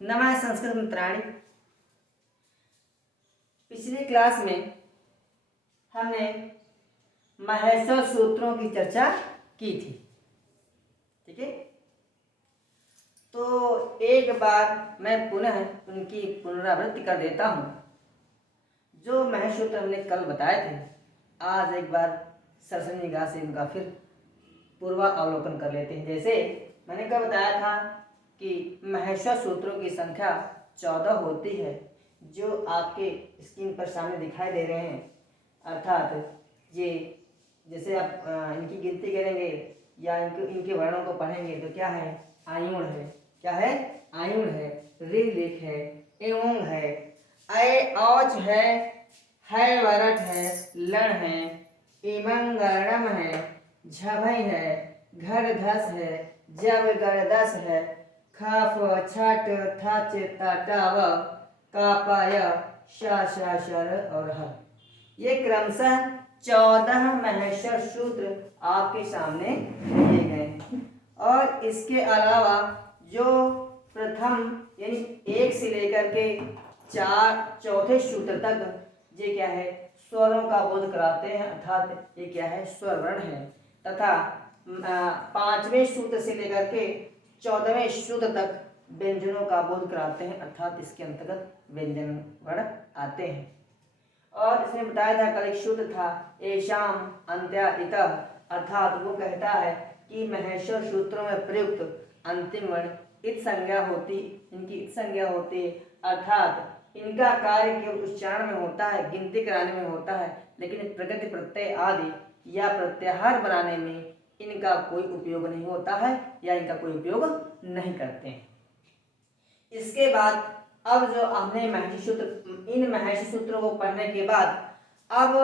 नमः संस्कृत मित्राणि। पिछली क्लास में हमने महेश्वर सूत्रों की चर्चा की थी, ठीक है। तो एक बार मैं पुनः उनकी पुनरावृत्ति कर देता हूँ। जो महेश्वर सूत्र हमने कल बताए थे, आज एक बार सरसरी निगाह से उनका फिर पूर्वावलोकन कर लेते हैं। जैसे मैंने कल बताया था कि महेश्वर सूत्रों की संख्या 14 होती है, जो आपके स्क्रीन पर सामने दिखाई दे रहे हैं। अर्थात ये जैसे आप इनकी गिनती करेंगे या इनके वर्णों को पढ़ेंगे तो क्या है, आयुण है, क्या है, आयुण है, ऋलिख है, एवं है, ऐ औच है वरट है, लण है, इमंगर्णम है, झभई है, घर धस है, जब गरदस है, खफ छट थच तटाव कापाय शर और ह। ये क्रमशः 14 महेश्वर सूत्र आपके सामने दिए गए हैं। और इसके अलावा जो प्रथम यानी 1 से लेकर के 4 सूत्र तक ये क्या है, स्वरों का बोध कराते हैं। अर्थात ये क्या है, स्वर वर्ण है। तथा 5वें सूत्र से लेकर के 14वें सूत्र तक व्यंजनों का बोध कराते हैं। अर्थात इसके अंतर्गत व्यंजन वर्ण आते हैं। और इसमें बताया था, कल एक सूत्र था एशाम अंत्या इतः, अर्थात वो कहता है कि महेश्वर सूत्रों में प्रयुक्त अंतिम वर्ण इत संज्ञा होती, इनकी इत संज्ञा होती है। अर्थात इनका कार्य केवल उच्चारण में होता है, गिनती कराने में होता है, लेकिन प्रगति प्रत्यय आदि या प्रत्याहार बनाने में इनका कोई उपयोग नहीं होता है या इनका कोई उपयोग नहीं करते हैं। इसके बाद अब जो हमने महेश्वर सूत्र, इन महेश्वर सूत्रों को पढ़ने के बाद अब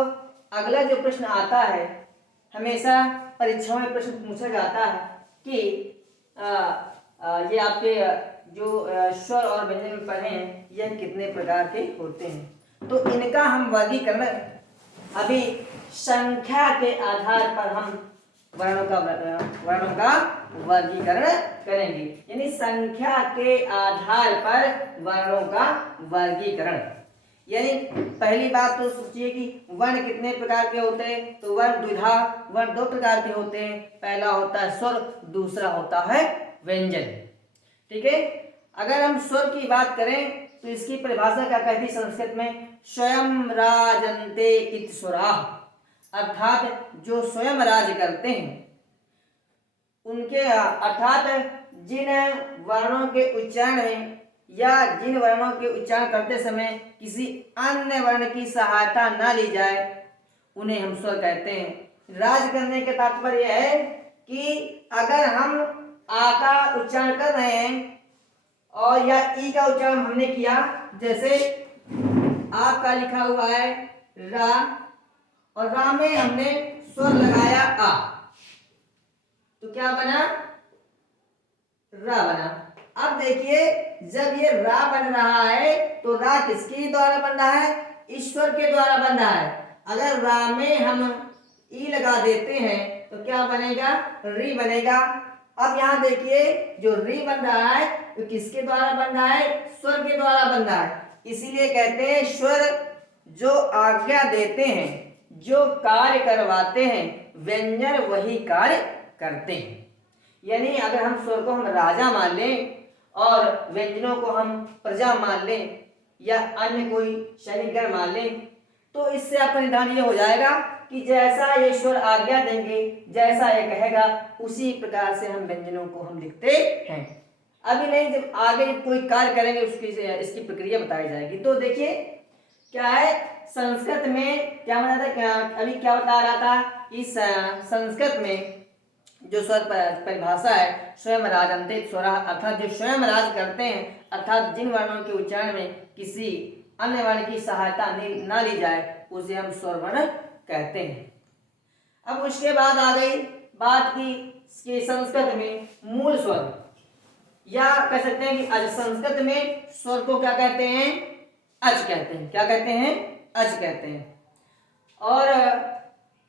अगला जो प्रश्न आता है, हमेशा परीक्षाओं में प्रश्न पूछा जाता है कि ये आपके जो स्वर और व्यंजन में पढ़े हैं, यह कितने प्रकार के होते हैं। तो इनका हम वर्गीकरण अभी संख्या के आधार पर हम वर्णों का वर्गीकरण करेंगे, यानी संख्या के आधार पर वर्णों का वर्गीकरण। यानी पहली बात तो सोचिए कि वर्ण कितने प्रकार के होते हैं। तो वर्ण द्विधा, वर्ण 2 प्रकार के होते हैं। पहला होता है स्वर, दूसरा होता है व्यंजन, ठीक है। अगर हम स्वर की बात करें तो इसकी परिभाषा क्या कहती है संस्कृत में, स्वयं राजन्ते इति स्वराः, अर्थात जो स्वयं राज करते हैं उनके, अर्थात जिन वर्णों के उच्चारण में या जिन वर्णों के उच्चारण करते समय किसी अन्य वर्ण की सहायता न ली जाए, उन्हें हम स्वर कहते हैं। राज करने के तात्पर्य है कि अगर हम आ का उच्चारण कर रहे हैं और या ई का उच्चारण हमने किया, जैसे आपका लिखा हुआ है रा, और रा में हमने स्वर लगाया आ, तो क्या बना, रा बना। अब देखिए जब ये रा बन रहा है तो रा किसके द्वारा बन रहा है, ईश्वर के द्वारा बन रहा है। अगर रा में हम ई लगा देते हैं तो क्या बनेगा, री बनेगा। अब यहाँ देखिए जो री बन रहा है तो किसके द्वारा बन रहा है, स्वर के द्वारा बन रहा है। इसीलिए कहते हैं स्वर जो आज्ञा देते हैं, जो कार्य करवाते हैं, व्यंजन वही कार्य करते हैं। यानी अगर हम स्वर को हम राजा मान लें और व्यंजनों को हम प्रजा मान लें या अन्य कोई सैनिकगण मान लें, तो इससे आपका निर्धारण ये हो जाएगा कि जैसा ये स्वर आज्ञा देंगे, जैसा ये कहेगा, उसी प्रकार से हम व्यंजनों को हम लिखते हैं। अभी नहीं, जब आगे कोई कार्य करेंगे उसकी इसकी प्रक्रिया बताई जाएगी। तो देखिए क्या है, संस्कृत में क्या बता था, अभी क्या बता रहा था, इस संस्कृत में जो स्वर परिभाषा है, स्वयं राजन्ते स्वराः, अर्थात जो स्वयं राज करते हैं, अर्थात जिन वर्णों के उच्चारण में किसी अन्य वर्ण की सहायता न ली जाए, उसे हम स्वर वर्ण कहते हैं। अब उसके बाद आ गई बात की संस्कृत में मूल स्वर, या कह सकते हैं कि अज, संस्कृत में स्वर को क्या कहते हैं, अज कहते हैं। क्या कहते हैं, अज कहते हैं। और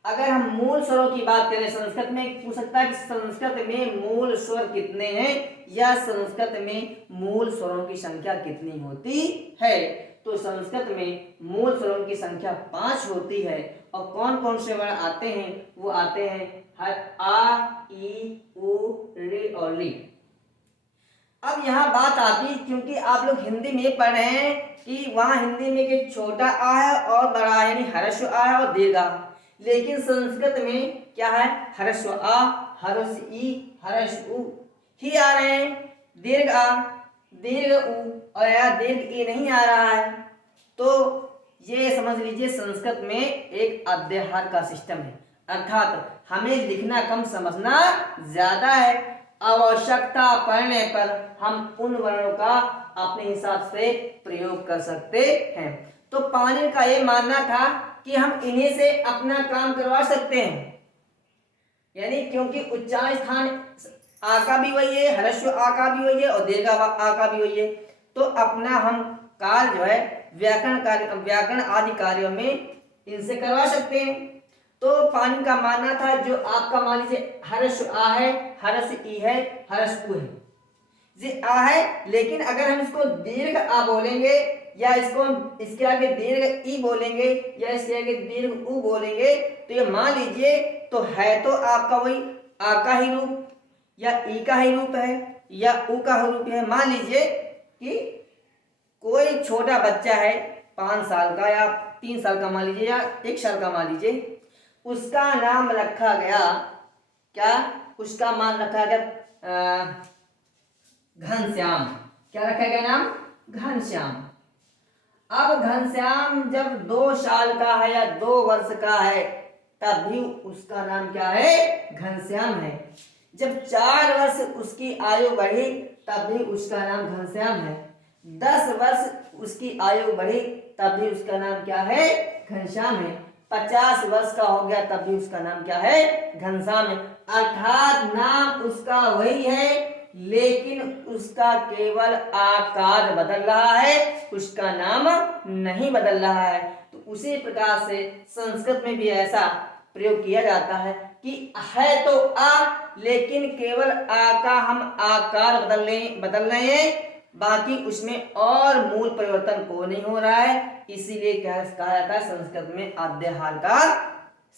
अगर हम मूल स्वरों की बात करें, संस्कृत में पूछ सकता है कि संस्कृत में मूल स्वर कितने हैं या संस्कृत में मूल स्वरों की संख्या कितनी होती है। तो संस्कृत में मूल स्वरों की संख्या 5 होती है। और कौन कौन से वर्ण आते हैं? वो आते हैं आ, ई, उ, री और ली। अब यहाँ बात आती है, क्योंकि आप लोग हिंदी में पढ़ रहे हैं कि वहाँ हिंदी में कि छोटा आ है और बड़ा आ, यानी ह्रस्व आ है और दीर्घ आ। लेकिन संस्कृत में क्या है? ह्रस्व आ, ह्रस्व ई, ह्रस्व उ ही आ रहे हैं। दीर्घ आ, दीर्घ उ और या दीर्घ ई नहीं आ रहा है। तो ये समझ लीजिए संस्कृत में एक अध्याहार का सिस्टम है, अर्थात हमें लिखना कम समझना ज्यादा है। आवश्यकता पड़ने पर हम उन वर्णों का अपने हिसाब से प्रयोग कर सकते हैं। तो पाणिनि का ये मानना था कि हम इन्हीं से अपना काम करवा सकते हैं, यानी क्योंकि उच्चारण स्थान आ का भी वही है, ह्रस्व आ का भी वही है और दीर्घ आ का भी वही है। तो अपना हम कार्य जो है व्याकरण आदि कार्यों में इनसे करवा सकते हैं। तो पाणिनि का मानना था जो आपका मान लीजिए ह्रस्व आ है, ह्रस्व ई है, ह्रस्व उ है, ये आ है, लेकिन अगर हम इसको दीर्घ आ बोलेंगे या इसको इसके आगे दीर्घ ई बोलेंगे या इसके आगे दीर्घ उ बोलेंगे तो ये मान लीजिए तो है तो आपका वही आ का ही रूप या ई का ही रूप है या उ का ही रूप है। मान लीजिए कि कोई छोटा बच्चा है 5 साल का या 3 साल का मान लीजिए या 1 साल का मान लीजिए, उसका नाम रखा गया क्या? उसका मान रखा गया घनश्याम। क्या रखा गया नाम? घनश्याम। अब घनश्याम जब 2 साल का है या 2 वर्ष का है तब भी उसका नाम क्या है? घनश्याम है। जब 4 वर्ष उसकी आयु बढ़ी तब भी उसका नाम घनश्याम है। 10 वर्ष उसकी आयु बढ़ी तब भी उसका नाम क्या है? घनश्याम है। 50 वर्ष का हो गया तब भी उसका नाम क्या है? घनश्याम है। अर्थात नाम उसका वही है, लेकिन उसका केवल आकार बदल रहा है, उसका नाम नहीं बदल रहा है। तो उसी प्रकार से संस्कृत में भी ऐसा प्रयोग किया जाता है कि है तो आ, लेकिन केवल आ का हम आकार बदल रहे हैं, बाकी उसमें और मूल परिवर्तन को नहीं हो रहा है। इसीलिए कहा जाता है संस्कृत में अध्याहार का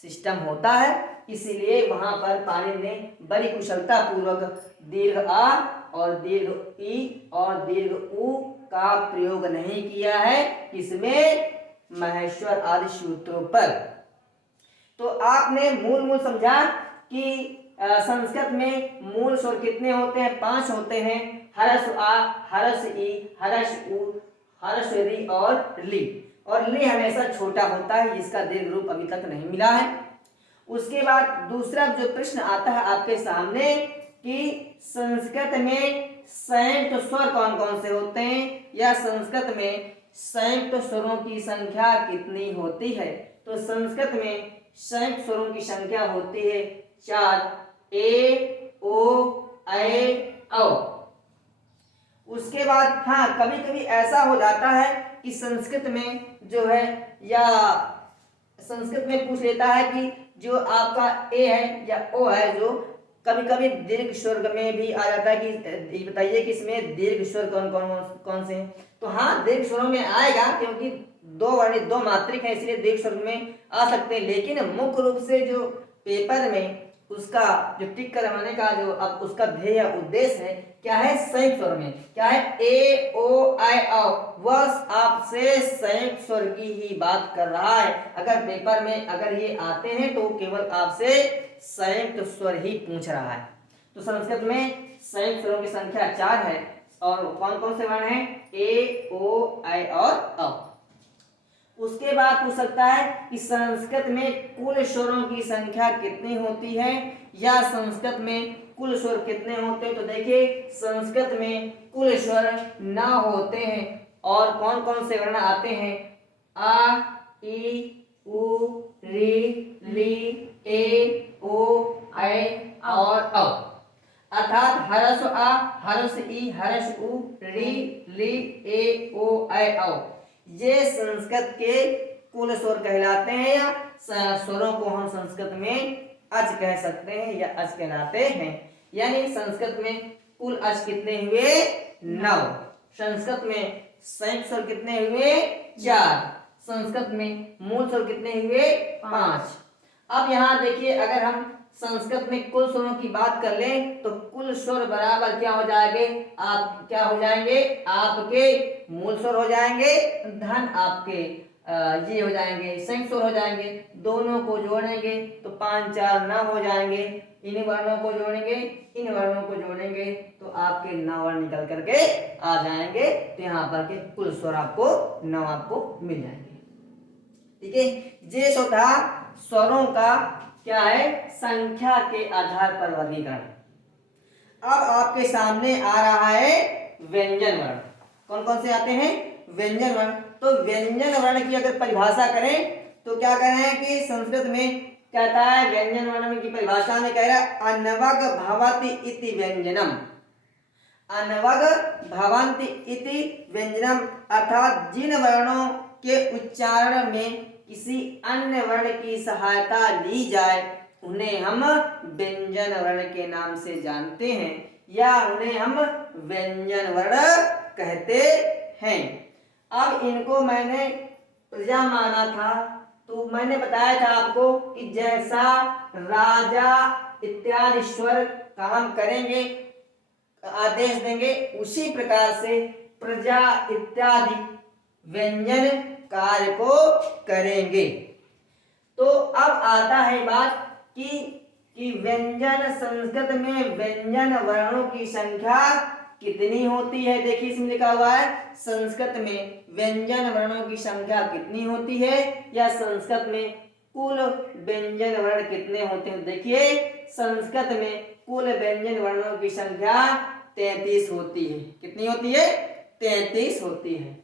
सिस्टम होता है। इसीलिए वहां पर पाणिनि ने बड़ी कुशलता पूर्वक दीर्घ आ और दीर्घ ई और दीर्घ उ का प्रयोग नहीं किया है, किसमें? महेश्वर आदि सूत्रों पर। तो आपने मूल समझा कि संस्कृत में मूल स्वर कितने होते हैं? 5 होते हैं। ह्रस्व आ, ह्रस्व ई, ह्रस्व उ, ह्रस्व री और ली। और ली हमेशा छोटा होता है, जिसका दीर्घ रूप अभी तक नहीं मिला है। उसके बाद दूसरा जो प्रश्न आता है आपके सामने कि संस्कृत में संयुक्त स्वर कौन कौन से होते हैं या संस्कृत में संयुक्त स्वरों की संख्या कितनी होती है? तो संस्कृत में संयुक्त स्वरों की संख्या होती है 4, ए, ओ, ऐ, औ। उसके बाद हाँ, कभी कभी ऐसा हो जाता है कि संस्कृत में जो है या संस्कृत में पूछ लेता है कि जो आपका ए है या ओ है, जो कभी कभी दीर्घ स्वर में भी आ जाता है कि बताइए कि इसमें दीर्घ स्वर कौन से हैं? तो हाँ, दीर्घ स्वरों में आएगा, क्योंकि 2 वर्णित 2 मात्रिक है, इसलिए दीर्घ स्वर में आ सकते हैं। लेकिन मुख्य रूप से जो पेपर में उसका जो टिक करवाने का जो अब उसका ध्येय उद्देश्य है क्या है? संयुक्त स्वर में क्या है? ए, ओ, ऐ, औ। वह आपसे संयुक्त स्वर की ही बात कर रहा है। अगर पेपर में अगर ये आते हैं तो केवल आपसे संयुक्त स्वर ही पूछ रहा है। तो संस्कृत में संयुक्त स्वरों की संख्या 4 है। और कौन कौन से वर्ण हैं? ए, ओ, ऐ और औ। उसके बाद पूछ सकता है कि संस्कृत में कुल स्वरों की संख्या कितनी होती है या संस्कृत में कुल स्वर कितने होते हैं? तो देखिए संस्कृत में कुल स्वर 9 होते हैं। और कौन कौन से वर्ण आते हैं? आ, ई, उ, री, ली, ए, ओ, ऐ और औ। अर्थात ह्रस्व आ, ह्रस्व ई, ह्रस्व उ, री, ली, ए, ओ, ऐ, औ। ये संस्कृत के कुल स्वर कहलाते हैं, या स्वरों को हम संस्कृत में अच कह सकते हैं या अच कहलाते हैं। यानी संस्कृत में कुल अच कितने हुए? 9। संस्कृत में संयुक्त स्वर कितने हुए? 4। संस्कृत में मूल स्वर कितने हुए? 5। अब यहाँ देखिए, अगर हम संस्कृत में कुल स्वरों की बात कर लें तो कुल स्वर बराबर क्या हो जाएंगे? आप क्या हो जाएंगे? आपके मूल स्वर हो जाएंगे, धन आपके ये हो जाएंगे, संयुक्त स्वर हो जाएंगे। दोनों को जोड़ेंगे तो 5 4 9 हो जाएंगे। इन वर्णों को जोड़ेंगे, इन वर्णों को जोड़ेंगे तो आपके 9 वर्ण निकल करके आ जाएंगे। तो यहाँ पर के कुल स्वर आपको 9 आपको मिल जाएंगे। ठीक है, ये था स्वरों का क्या है? संख्या के आधार पर वर्गीकरण। अब आपके सामने आ रहा है व्यंजन वर्ण। कौन कौन से आते हैं? व्यंजन वर्ण। तो व्यंजन वर्ण की अगर परिभाषा करें तो क्या कह रहे हैं कि संस्कृत में कहता है, व्यंजन वर्ण की परिभाषा में कह रहा है अनवग भवति इति व्यंजनम। अनवग भवन्ति इति व्यंजनम, अर्थात जिन वर्णों के उच्चारण में किसी अन्य वर्ण की सहायता ली जाए उन्हें हम व्यंजन वर्ण के नाम से जानते हैं, या उन्हें हम व्यंजन वर्ण कहते हैं। अब इनको मैंने प्रजा माना था, तो मैंने बताया था आपको कि जैसा राजा इत्यादि स्वर काम करेंगे, आदेश देंगे, उसी प्रकार से प्रजा इत्यादि व्यंजन कार्य को करेंगे। तो अब आता है बात कि व्यंजन संस्कृत में व्यंजन वर्णों की संख्या कितनी होती है। देखिए इसमें लिखा हुआ है संस्कृत में व्यंजन वर्णों की संख्या कितनी होती है, या संस्कृत में कुल व्यंजन वर्ण कितने होते हैं। देखिए संस्कृत में कुल व्यंजन वर्णों की संख्या 33 होती है। कितनी होती है? 33 होती है।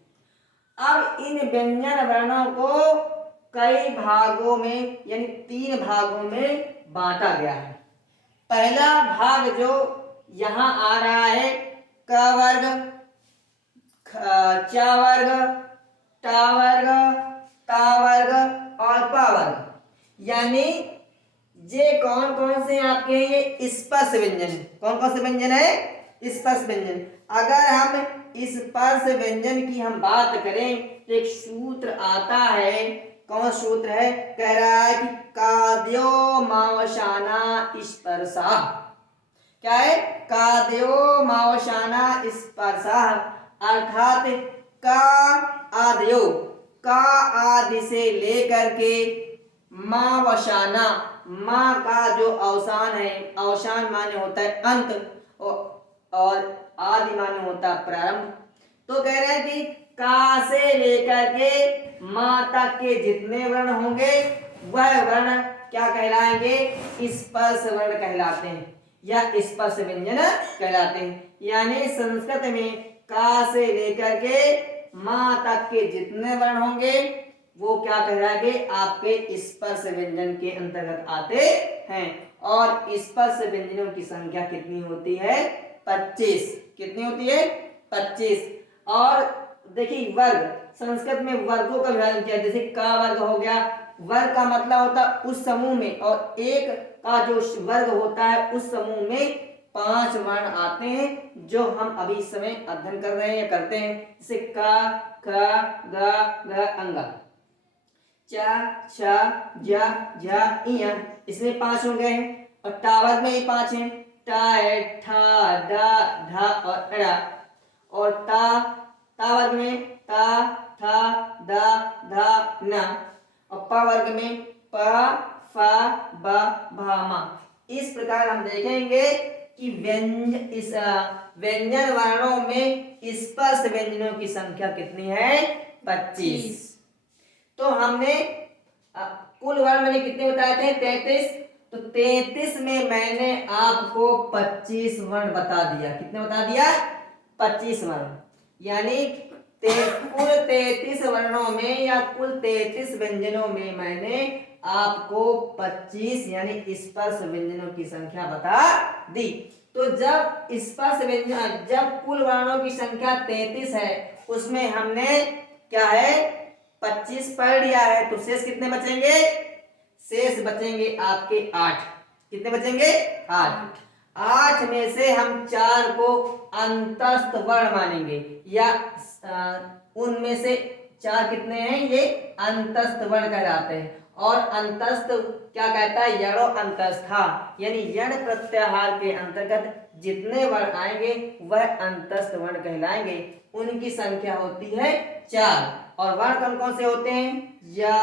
अब इन व्यंजन वर्णों को कई भागों में यानी 3 भागों में बांटा गया है। पहला भाग जो यहाँ आ रहा है क वर्ग, च वर्ग, ट वर्ग, ता वर्ग और प वर्ग, यानी ये कौन कौन से आपके ये स्पर्श व्यंजन। कौन कौन से व्यंजन है? स्पर्श व्यंजन। अगर हम स्पर्श व्यंजन की हम बात करें तो एक सूत्र आता है। कौन सूत्र है? कह रहा है कि काद्यो मावशाना स्पर्शा। क्या है? काद्यो मावशाना स्पर्शा, अर्थात का आद्यो, का आदि से लेकर के मावशाना, माँ का जो अवसान है, अवसान माने होता है अंत और आदि माने होता है प्रारंभ। तो कह रहे हैं कि का से लेकर के माँ तक के जितने वर्ण होंगे वह वर्ण क्या कहलाएंगे? स्पर्श वर्ण कहलाते हैं या स्पर्श व्यंजन कहलाते हैं। यानी संस्कृत में का से लेकर के माँ तक के जितने वर्ण होंगे वो क्या कहलाएंगे? आपके स्पर्श व्यंजन के अंतर्गत आते हैं। और स्पर्श व्यंजनों की संख्या कितनी होती है? 25। कितनी होती है? 25। और देखिए वर्ग, संस्कृत में वर्गों का विभाजन किया। जैसे का वर्ग हो गया, वर्ग का मतलब होता है उस समूह में, और एक का जो वर्ग होता है उस समूह में 5 वर्ण आते हैं जो हम अभी इस समय अध्ययन कर रहे हैं या करते हैं। जैसे का, ख, ग, घ, अंग, च, छ, ज, झ, इय, इसमें 5 हो गए हैं। और टा वर्ग में ही 5 हैं। टा है, ठा, ड, ढ और ड़। और ता वर्ग में ता, था, द, ध, न। और प वर्ग में प, फ, ब, भ, म। इस प्रकार हम देखेंगे कि व्यंजन वर्णों में स्पर्श व्यंजनों की संख्या कितनी है? 25। तो हमने कुल वर्ण मैंने कितने बताए थे? 33। तो 33 में मैंने आपको 25 वर्ण बता दिया। कितने बता दिया? 25 वर्ण। यानी कुल 33 वर्णों में या कुल 33 व्यंजनों में मैंने आपको 25 यानी स्पर्श व्यंजनों की संख्या बता दी। तो जब स्पर्श व्यंजन, जब कुल वर्णों की संख्या 33 है उसमें हमने क्या है 25 पढ़ लिया है तो शेष कितने बचेंगे? शेष बचेंगे आपके 8। कितने बचेंगे? 8। 8 में से हम 4 को अंतस्थ वर्ण मानेंगे, या उनमें से 4 कितने हैं? ये अंतस्थ वर्ण कहलाते हैं। और अंतस्थ क्या कहता है? यणो अंतस्था, यानी यण प्रत्याहार के अंतर्गत जितने वर्ण आएंगे वह अंतस्थ वर्ण कहलाएंगे। उनकी संख्या होती है 4। और वर्ण कौन कौन से होते हैं? या,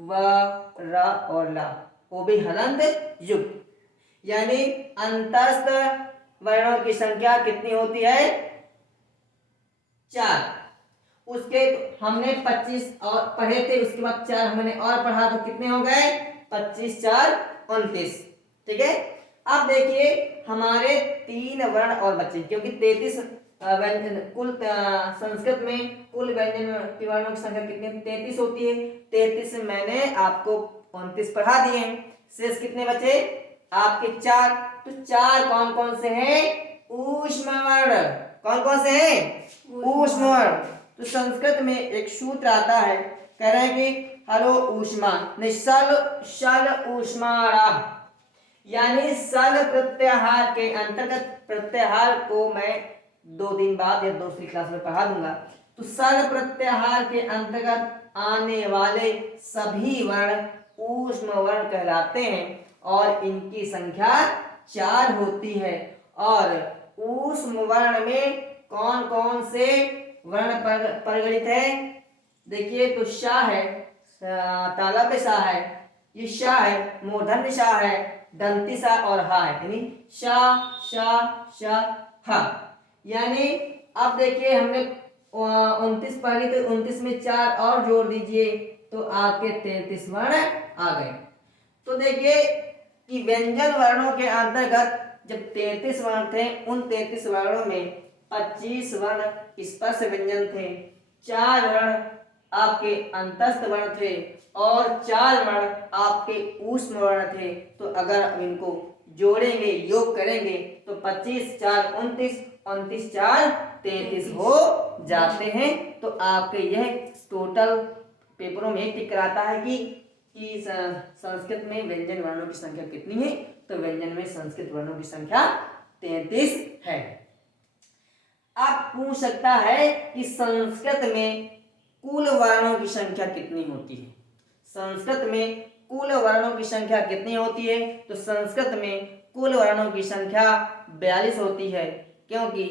व, र और ला, वो भी हलंत युक्त। यानी अंतस्थ वर्णों की संख्या कितनी होती है? 4। उसके हमने 25 और पढ़े थे, उसके बाद 4 हमने और पढ़ा तो कितने हो गए? 25 4 29। ठीक है। अब देखिए हमारे 3 वर्ण और बचे, क्योंकि 33 व्यंजन कुल संस्कृत में कुल व्यंजन की वर्णों की संख्या कितनी? 33 होती है। 33 से मैंने आपको 29 पढ़ा दिए हैं। शेष कितने बचे? आपके 4। तो 4 कौन कौन से हैं? ऊष्म वर्ण। कौन कौन से हैं? ऊष्म वर्ण। तो संस्कृत में एक सूत्र आता है, कह रहे हैं कि हलो ऊष्मा निश्चल शल ऊष्माणा, यानी सल प्रत्याहार के अंतर्गत, प्रत्याहार को मैं 2 दिन बाद या दूसरी क्लास में पढ़ा दूंगा। तो सल प्रत्याहार के अंतर्गत आने वाले सभी वर्ण ऊष्म वर्ण कहलाते हैं और इनकी संख्या 4 होती है। और ऊष्म वर्ण में कौन कौन से वर्ण परिगणित है? देखिए तो शाह है, तालव्य शाह है, ये शाह है, मूर्धन्य शाह है, दंती शाह और हा है, यानी शाह शाह शाह हा। यानी अब देखिए हमने 29 पढ़ी तो 29 में 4 और जोड़ दीजिए तो आपके 33 वर्ण आ गए। तो देखिए कि व्यंजन वर्णों के अंतर्गत जब 33 वर्ण थे, उन 33 वर्णों में 25 वर्ण स्पर्श व्यंजन थे, 4 वर्ण आपके अंतस्थ वर्ण थे और 4 वर्ण आपके ऊष्म वर्ण थे। तो अगर इनको जोड़ेंगे, योग करेंगे तो 25 4 29, 29 4 33 हो जाते हैं। तो आपके यह टोटल पेपरों में टिक कराता है कि संस्कृत में व्यंजन वर्णों की संख्या कितनी है? तो व्यंजन में संस्कृत वर्णों की संख्या 33 है। आप पूछ सकता है कि संस्कृत में कुल वर्णों की संख्या कितनी होती है? संस्कृत में कुल वर्णों की संख्या कितनी होती है? तो संस्कृत में कुल वर्णों की संख्या 42 होती है, क्योंकि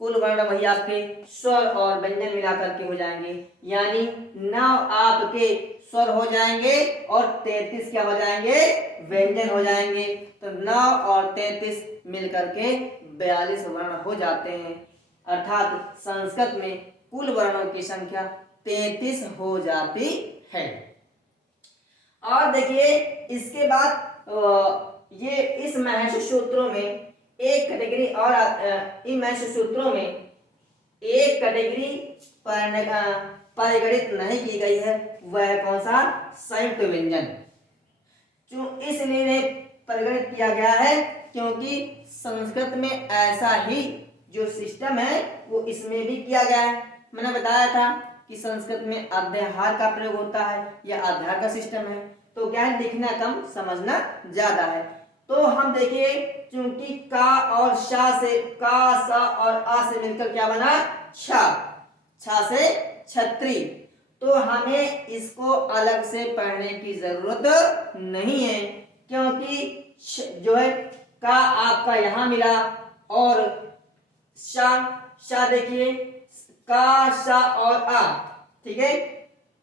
कुल वर्ण वही आपके स्वर और व्यंजन मिलाकर के हो जाएंगे, यानी 9 आपके स्वर हो जाएंगे और 33 क्या हो जाएंगे? व्यंजन हो जाएंगे। तो 9 और 33 मिलकर के 42 वर्ण हो जाते हैं, अर्थात संस्कृत में कुल वर्णों की संख्या 33 हो जाती है। और देखिए इसके बाद ये इस महर्षि सूत्रों में एक कैटेगरी और इन महर्षि सूत्रों में एक कैटेगरी परिगणित नहीं की गई है, वह कौन सा? संयुक्त व्यंजन। जो इसलिए परिगणित किया गया है क्योंकि संस्कृत में ऐसा ही जो सिस्टम है वो इसमें भी किया गया है। मैंने बताया था कि संस्कृत में अध्याहार का प्रयोग होता है या अध्याहार का सिस्टम है, तो क्या है? लिखना कम समझना ज्यादा है। तो हम देखिए चूंकि का और शा से, का सा और आ से मिलकर क्या बना? छा। छा से छत्री। तो हमें इसको अलग से पढ़ने की जरूरत नहीं है, क्योंकि जो है का आपका यहां मिला और शा देखिए का शा और आ, ठीक है,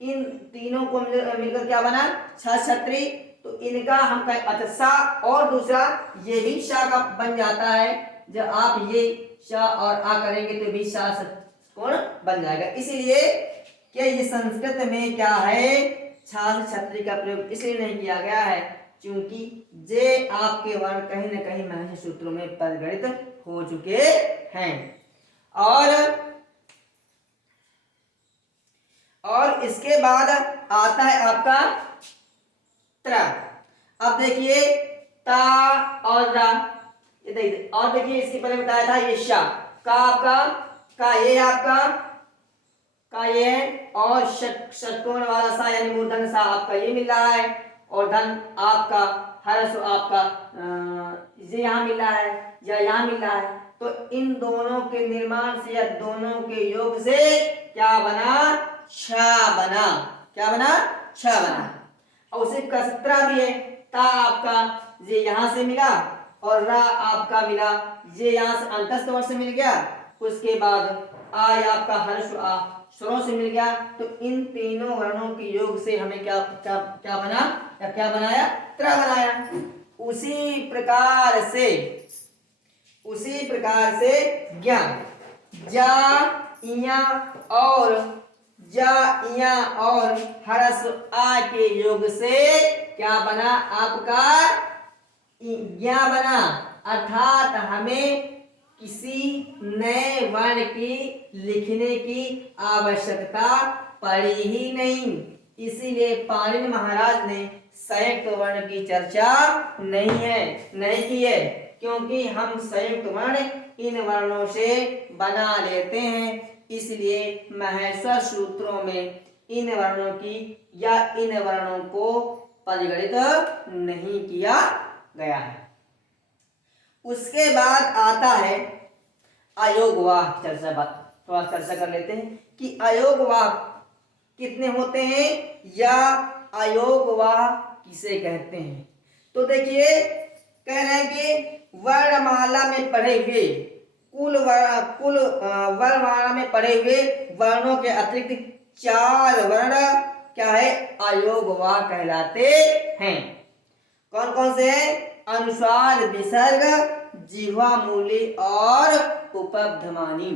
इन तीनों को मिलकर क्या बना? छ छत्री। तो इनका हम कहें अच्छा सा, और दूसरा ये भी शा का बन जाता है। जब आप ये शा और आ करेंगे तो भी शा कौन बन जाएगा। इसीलिए क्या ये संस्कृत में क्या है? छात्र छत्री का प्रयोग इसलिए नहीं किया गया है क्योंकि जे आपके वर्ण कहीं न कहीं महर्षि सूत्रों में परिगणित हो चुके हैं। और इसके बाद आता है आपका त्रा। अब देखिए ता और रा, और देखिए इसके पहले बताया था ये शा का, आपका का ये आपका का ये है, और षटकोण वाला सा यानी मूर्धन सा आपका ये मिल रहा है, और धन आपका हर्ष आपका ये यहाँ मिल रहा है या यहाँ मिल रहा है। तो इन दोनों के निर्माण से या दोनों के योग से क्या बना? छ बना। क्या बना? छ बना। और उसी का सत्रह भी है। ता आपका ये यहाँ से मिला और रा आपका मिला, ये यहाँ से अंतस्थ वर्ण से मिल गया। उसके बाद आय आपका हर्ष स्वरों से मिल गया। तो इन तीनों वर्णों के योग से हमें क्या क्या क्या बना या क्या बनाया? त्र बनाया। उसी प्रकार से ज्ञान जा इया और हरस आ के योग से क्या बना? आपका ज्ञा बना। अर्थात हमें किसी नए वर्ण की लिखने की आवश्यकता पड़ी ही नहीं। इसीलिए पाणिनि महाराज ने संयुक्त वर्ण की चर्चा नहीं की है, क्योंकि हम संयुक्त वर्ण इन वर्णों से बना लेते हैं। इसलिए महेश्वर सूत्रों में इन वर्णों की या इन वर्णों को परिगणित नहीं किया गया है। उसके बाद आता है अयोगवाह चर्चा। थोड़ा चर्चा कर लेते हैं कि अयोगवाह कितने होते हैं या अयोगवाह किसे कहते हैं। तो देखिए, कह रहे हैं कि वर्णमाला में पढ़े हुए कुल वर्णमाला में पढ़े हुए वर्णों के अतिरिक्त 4 वर्ण क्या है? अयोगवाह कहलाते हैं। कौन कौन से हैं? अनुस्वार, विसर्ग, जिह्वा मूली और उपध्मानी।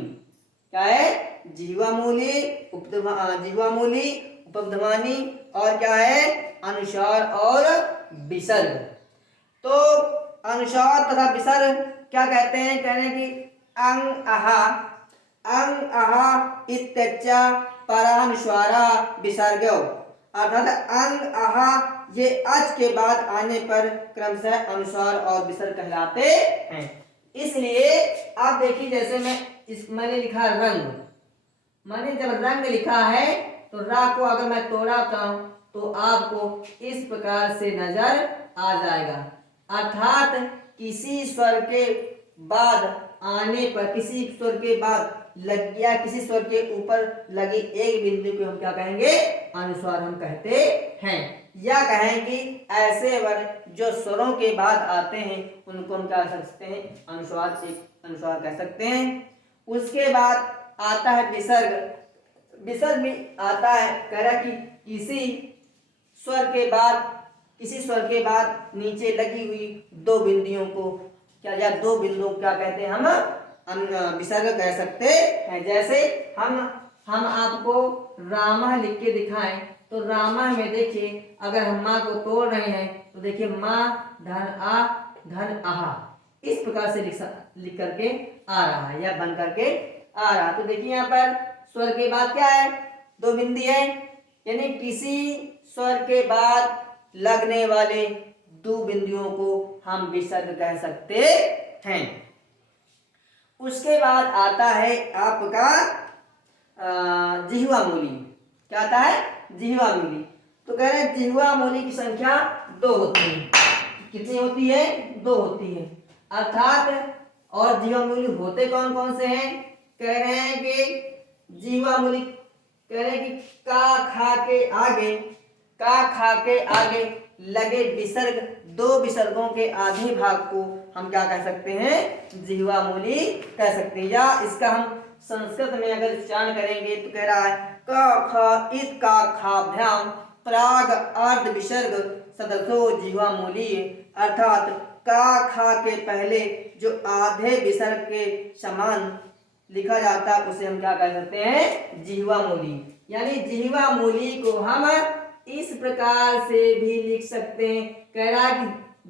क्या है? जिह्वा मूली, उपध्मानी और क्या है? अनुस्वार और विसर्ग। तो अनुस्वार तथा विसर्ग क्या कहते हैं? कहने की अंग अहा इत्यच्च परानुस्वारा विसर्गो। अर्थात अंग अहा ये अच के बाद आने पर क्रमशः अनुस्वार और विसर्ग कहलाते हैं। इसलिए आप देखिए, जैसे मैंने लिखा रंग, मैंने जब रंग लिखा है तो रा को अगर मैं तोड़ाता हूं तो आपको इस प्रकार से नजर आ जाएगा। अर्थात किसी स्वर के बाद आने पर, किसी स्वर के बाद लग गया, किसी स्वर के ऊपर लगी एक बिंदु को हम क्या कहेंगे? अनुस्वार हम कहते हैं। या कहें कि ऐसे वर्ण जो स्वरों के बाद आते हैं उनको हम क्या कह सकते हैं? अनुस्वार कह सकते हैं। उसके बाद आता है विसर्ग। विसर्ग भी आता है, कह रहा कि किसी स्वर के बाद नीचे लगी हुई 2 बिंदुओं को क्या, या 2 बिंदुओं क्या कहते हैं? हम विसर्ग कह सकते हैं। जैसे हम आपको रामा लिख के दिखाएं तो रामा में देखिए, अगर हम माँ को तोड़ रहे हैं तो देखिए माँ धन आ धन आहा, इस प्रकार से लिख करके आ रहा है या बन करके आ रहा है। तो देखिए यहाँ पर स्वर के बाद क्या है? 2 बिंदी है, यानी किसी स्वर के बाद लगने वाले 2 बिंदुओं को हम विसर्ग कह सकते हैं। उसके बाद आता है आपका जिह्वा मूली। क्या आता है? जिह्वा मूली। तो कह रहे हैं जिह्वा मूली की संख्या 2 होती है। कितनी होती है? 2 होती है। अर्थात और जिह्वा मूली होते कौन कौन से हैं? कह रहे हैं कि जिह्वा मूली कह रहे हैं कि का खा के आगे लगे विसर्ग, 2 विसर्गों के आधे भाग को हम क्या कह सकते हैं? जिह्वा मूली कह सकते हैं। या इसका हम संस्कृत में अगर उच्चारण करेंगे तो कह रहा है क ख इत का खाभ्याम प्राग अर्ध विसर्ग सदसो जिह्वा मूली। अर्थात का खा के पहले जो आधे विसर्ग के समान लिखा जाता है उसे हम क्या कह सकते हैं? जिह्वा मूली। यानी जिह्वा मूली को हम इस प्रकार से भी लिख सकते हैं। कह रहा है कि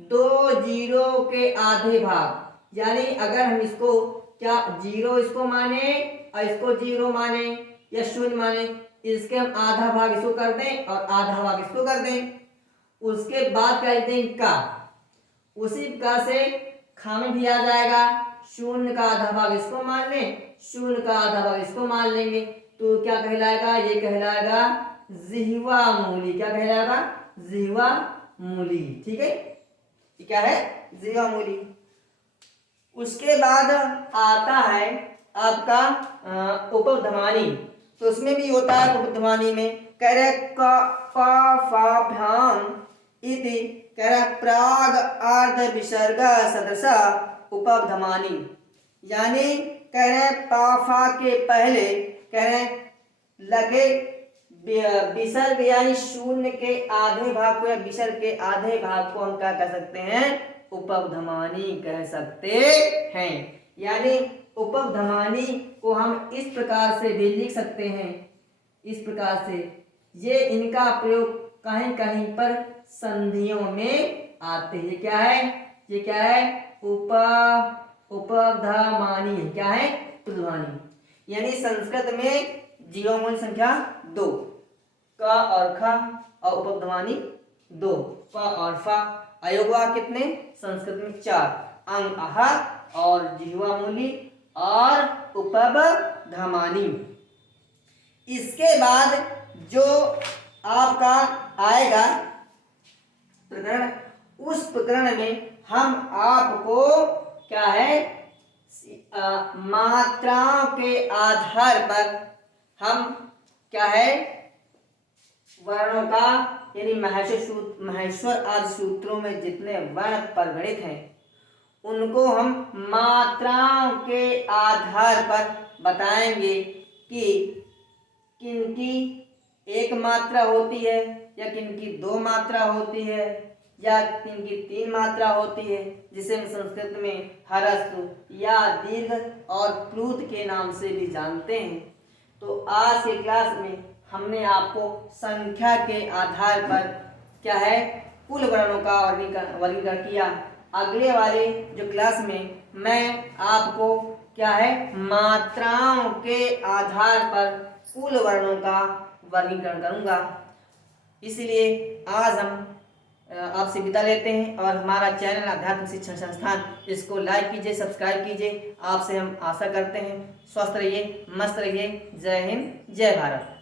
2 जीरो के आधे भाग, यानी अगर हम इसको क्या जीरो इसको माने और इसको जीरो माने या शून्य माने, इसके हम आधा भाग इसको कर दें और आधा भाग इसको कर दें। उसके बाद क्या दें? का। उसी प्रकार से खा में भी आ जाएगा, शून्य का आधा भाग इसको मान लें, शून्य का आधा भाग इसको मान लेंगे। तो क्या कहलाएगा, ये कहलाएगा जिह्वा मूली। क्या कहलाएगा, जिह्वा मूली। ठीक है, ये क्या है, जिह्वा मूली। उसके बाद आता है आपका उपधमनी। तो उसमें भी होता है उपधमनी में, कह रहे कफाभ्याम इति, कह रहे प्राग अर्ध विसर्ग सदृश उपधमनी, यानी कह रहे पाफा के पहले कह रहे लगे विसर्ग यानी शून्य के आधे भाग को या विसर्ग के आधे भाग को हम क्या कर सकते हैं, उपधमनी कह सकते हैं। यानी उपधमनी को हम इस प्रकार से भी लिख सकते हैं, इस प्रकार से। ये इनका प्रयोग कहीं कहीं पर संधियों में आते हैं। क्या है, ये क्या है, उपधमनी। क्या है, उपधमनी। यानी संस्कृत में जीवा मूल संख्या 2, क और ख और उपधमनी 2, प और फ। अयोगवा कितने, संस्कृत में 4, अंग अह और जिह्वा मूली और उपधमनी। इसके बाद जो आपका आएगा प्रकरण, उस प्रकरण में हम आपको क्या है, मात्राओं के आधार पर हम क्या है, वर्णों का यानी महेश्वर आदि सूत्रों में जितने वर्ण परिगणित हैं उनको हम मात्राओं के आधार पर बताएंगे कि किनकी एक मात्रा होती है या किनकी 2 मात्रा होती है या किनकी 3 मात्रा होती है, जिसे हम संस्कृत में ह्रस्व या दीर्घ और प्लुत के नाम से भी जानते हैं। तो आज के क्लास में हमने आपको संख्या के आधार पर क्या है, कुल वर्णों का वर्गीकरण किया। अगले वाले जो क्लास में मैं आपको क्या है, मात्राओं के आधार पर कुल वर्णों का वर्गीकरण करूंगा। इसलिए आज हम आपसे विदा लेते हैं और हमारा चैनल अध्यात्म शिक्षण संस्थान, इसको लाइक कीजिए, सब्सक्राइब कीजिए। आपसे हम आशा करते हैं स्वस्थ रहिए, मस्त रहिए। जय हिंद, जय भारत।